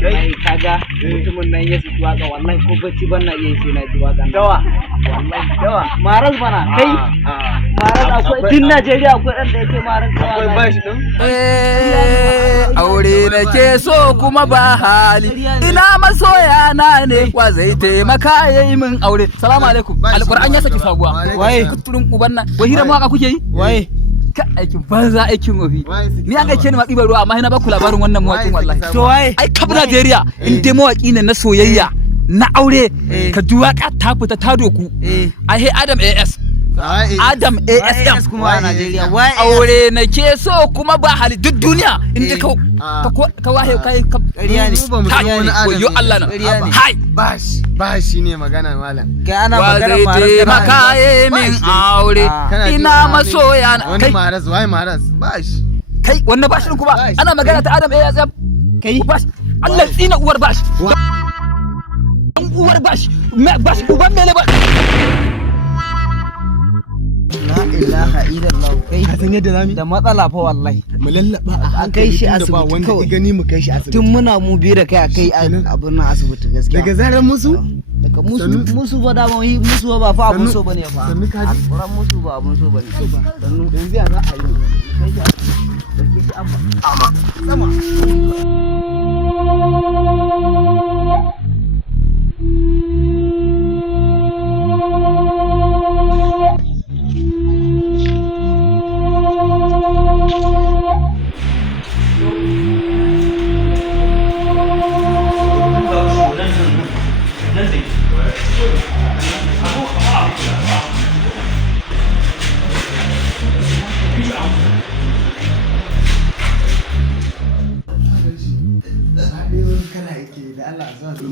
kai kaga mutumin nan ya saki waka wallahi ko bacci ban na iya sai na ji waka dawa wallahi dawa maras bana kai maras akwai din Najeriya akwai dan da yake maras akwai bashi din aure nake so kuma ba hali ina masoya na ne wa zai taimaka yayi min aure. Salamu alaikum. Alquran ya saki sabuwa. Waye kuturin uban nan wai hira mawaka kuke yi? Waye ka aikin banza aikin ofi ni an aike ni ma ɗiban ruwa amma ina ba ku labarin wannan mawakin wallahi. To waye ai kab Najeriya in dai mawaki ne na soyayya na aure ka ji waka ta fita ta doku ai Adam AS Adam ASM kuma a Najeriya aure nake so kuma ba hali duk duniya inda ka wahe kai ƙarya ne yo Allah na hai bashi ne magana malam kai ana magana maka min aure ina masoya kai wai maras bashi kai wannan bashi kuma ana magana ta Adam ASM kai bashi Allah tsina uwar bashi uwar bashi uban mele ba la ilaha illallah kai ka san yadda zamu da matsala fa wallahi mu lallaba a kai shi asibiti ba wanda ya gani mu kai shi asibiti tun muna mu biyu da kai akai abin nan asibiti gaskiya daga zaran musu daga musu ba da musu ba fa abun so bane fa alquran musu ba abun so bane sannu yanzu ya za a yi kai shi asibiti amma sama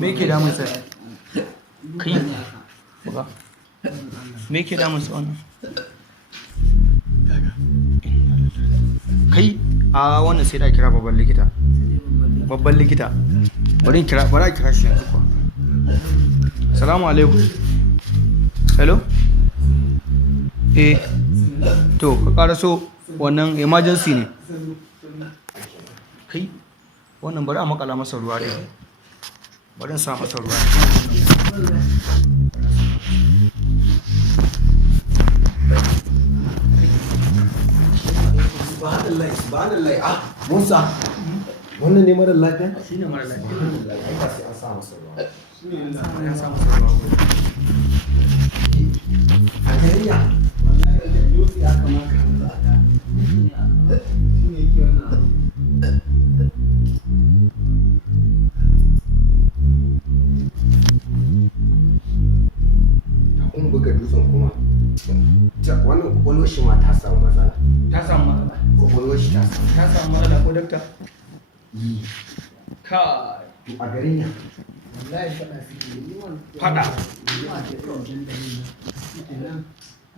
me ke damun sa kai buga me ke damun sa wannan kai a wannan sai da kira babban likita bari kira shi yanzu kuwa. Assalamu alaikum. Hello to ka karaso wannan emergency ne kai wannan bari a makala masa ruwa dai bari in sa masa ruwa subhanallah Musa wannan ne mara lafiya shine mara lafiya sai an sa masa ruwa ya sa masa ruwa Najeriya wallahi da dutse aka maka shine yake wannan buga dutsen kuma wannan kwakwalwar shi ma ta samu matsala kwakwalwar shi ta samu matsala ko dakta ka a gare ni wallahi fada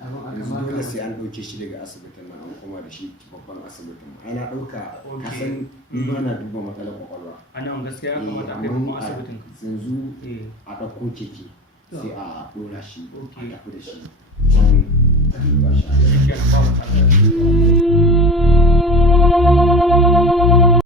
yanzu dole sai an ɗauke shi daga asibitin nan an koma da shi babban asibitin ai na ɗauka ka san ni ba na duba matsalar kwakwalwa a nan gaskiya ya kamata a kai babban asibitin yanzu a ɗauko keke sai a ɗora shi a tafi da shi Shikenan ba matsala.